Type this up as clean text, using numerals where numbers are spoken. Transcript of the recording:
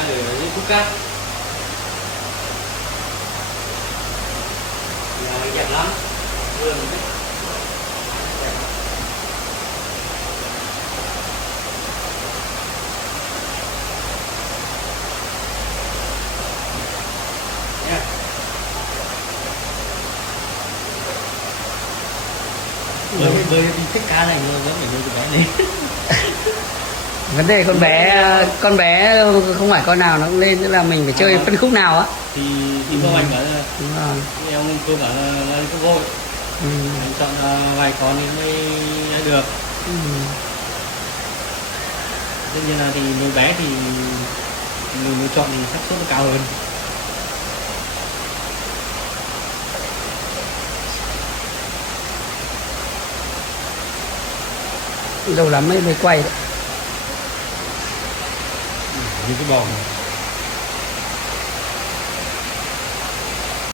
đang ở những Phúc Cát. Nhà đẹp lắm, vườn đấy. Đẹp. Nha. Bơi đi thích cá này nhưng vẫn phải nuôi cái bé lên. Vấn đề con bé không phải con nào nó cũng lên, tức là mình phải chơi phân khúc nào á. Thì cô anh bảo là Đúng rồi. em cô bảo là có vội. Anh chọn vài con thì mới được. Tất nhiên là thì nuôi bé thì người nuôi chọn thì xác suất nó cao hơn. Lâu lắm mới quay đấy. Như cái bò này.